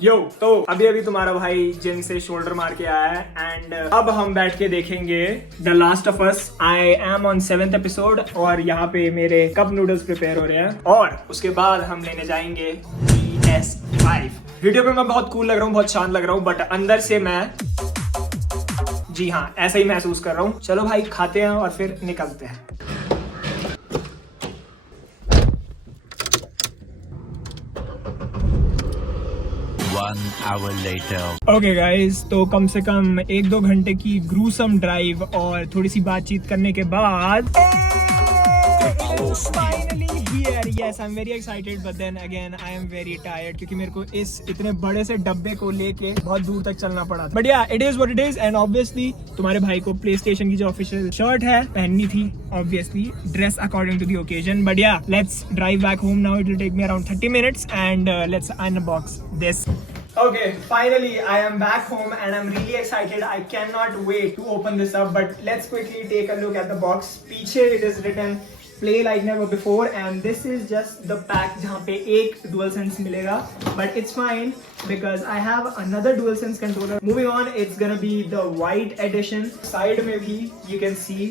यो तो अभी तुम्हारा भाई जिम से शोल्डर मार के आया है एंड अब हम बैठ के देखेंगे the last of us. I am on 7th episode और यहाँ पे मेरे कप नूडल्स प्रिपेयर हो रहे हैं और उसके बाद हम लेने जाएंगे PS5। वीडियो पे मैं बहुत कूल लग रहा हूँ, बहुत शांत लग रहा हूँ, बट अंदर से मैं जी हाँ ऐसा ही महसूस कर रहा हूँ। चलो भाई खाते हैं और फिर निकलते हैं। ओके गाइस, तो कम से कम 1-2 घंटे की ग्रूसम ड्राइव और थोड़ी सी बातचीत करने के बाद Yes, I'm very excited, but then again I am very tired क्योंकि मेरे को इस इतने बड़े से डब्बे को लेके बहुत दूर तक चलना पड़ा। But yeah, it is what it is and obviously तुम्हारे भाई को PlayStation की जो official shirt है पहननी थी, obviously dress according to the occasion. But yeah, let's drive back home now. It will take me around 30 minutes and let's unbox this. Okay, finally I am back home and I'm really excited. I cannot wait to open this up. But let's quickly take a look at the box. पीछे it is written play like never before and this is just the pack जहाँ पे एक DualSense मिलेगा, but it's fine because I have another DualSense controller. Moving on, it's gonna be the white edition. Side में भी you can see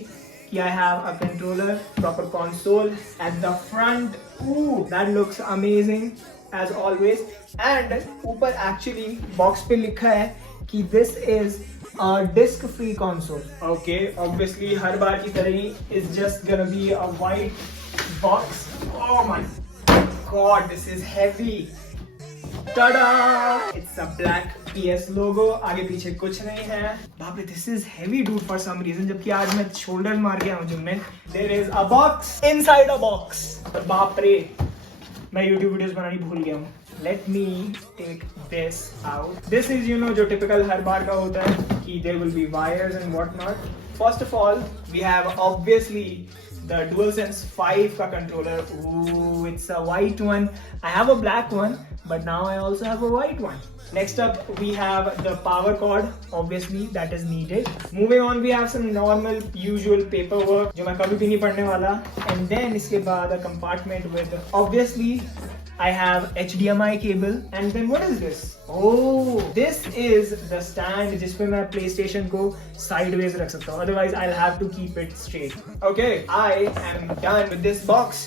कि I have a controller, proper console at the front. Ooh, that looks amazing as always. And ऊपर actually box पे लिखा है कि this is a disc-free console. Okay, obviously हर बार की तरह ही is just gonna be a white box. Oh my god, this is heavy. Ta-da! It's a black PS logo. आगे पीछे कुछ नहीं है. बाप रे, this is heavy dude for some reason. जबकि आज मैं shoulder मार गया हूँ जिम में. There is a box inside a box. बाप रे, मैं YouTube वीडियोस बनानी भूल गया हूँ. Let me take this out. This is, you know, जो typical हर बार का होता है कि there will be wires and whatnot. First of all, we have obviously the DualSense 5 का controller. Ooh, it's a white one. I have a black one, but now I also have a white one. Next up, we have the power cord. Obviously, that is needed. Moving on, we have some normal, usual paperwork जो मैं कभी भी नहीं पढ़ने वाला. And then इसके बाद a compartment with obviously I have HDMI cable and then what is this? Oh, this is the stand जिसपे मैं PlayStation को sideways रख सकता हूँ. Otherwise, I'll have to keep it straight. Okay, I am done with this box.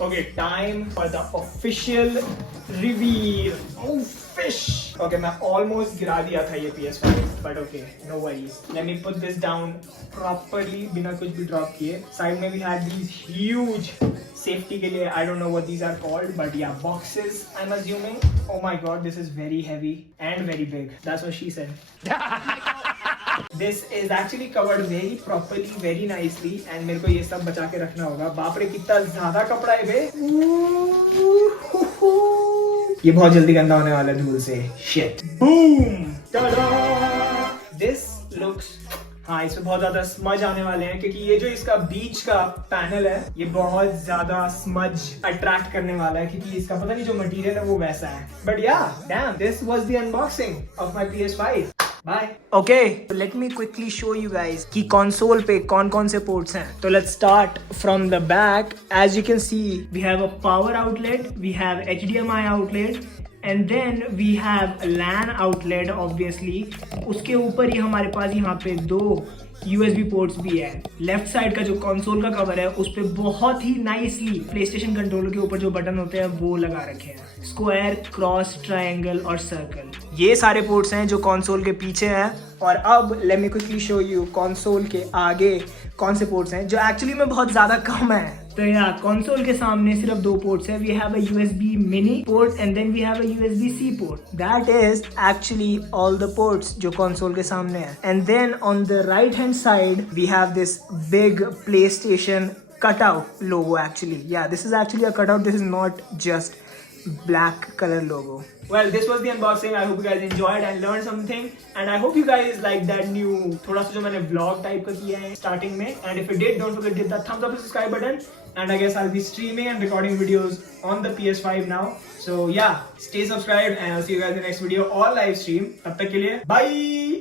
Okay, time for the official reveal. Oh, fish. Okay, मैं almost गिरा दिया था ये PS5, but okay, no worries. Let me put this down properly बिना कुछ भी drop किए. Side में we had these huge safety के लिए, I don't know what these are called, but yeah, boxes I'm assuming. Oh my god, this is very heavy and very big. That's what she said. This is actually covered very properly, very nicely, and मेरे को ये सब बचा के रखना होगा. बाप रे, कितना ज़्यादा कपड़ा है बे. ये बहुत जल्दी गंदा होने वाला है धूल से. Shit. Boom. Ta-da. This looks. हाँ, इसमें बहुत ज्यादा स्मज आने वाले हैं क्योंकि ये जो इसका बीच का पैनल है ये बहुत ज्यादा स्मज अट्रैक्ट करने वाला है क्योंकि इसका पता नहीं जो मटेरियल है वो वैसा है. But yeah, damn, this was the unboxing of my PS5. Bye. Okay, let me quickly show you guys कि कंसोल पे कौन कौन से पोर्ट्स हैं. तो let's start from the back. As you can see we have a power outlet, we have HDMI outlet and then we have LAN outlet obviously. उसके ऊपर ही हमारे पास यहाँ पे 2 USB पोर्ट्स भी है. लेफ्ट साइड का जो कंसोल का कवर है उस पे बहुत ही नाइसली PlayStation कंट्रोलर के ऊपर जो बटन होते हैं वो लगा रखे हैं. स्क्वायर, क्रॉस, ट्रायंगल और सर्कल, ये सारे पोर्ट्स हैं जो कंसोल के पीछे हैं. और अब late me quickly show you console के आगे कौन से पोर्ट्स हैं जो एक्चुअली में बहुत ज़्यादा कम है. तो यहाँ कंसोल के सामने सिर्फ 2 पोर्ट्स हैं. We have a USB mini port and then we have a USB-C port. That is actually all the ports जो कंसोल के सामने है. And then on the right hand side we have this big PlayStation cutout logo actually. Yeah, this is actually a cutout. This is not just black color logo. Well, this was the unboxing. I hope you guys enjoyed and learned something. And I hope you guys like that new थोड़ा सा जो मैंने vlog type का किया है starting में. And if you did, don't forget to hit that thumbs up and subscribe button. And I guess I'll be streaming and recording videos on the PS5 now. So yeah, stay subscribed and I'll see you guys in the next video or live stream. तब तक के लिए bye.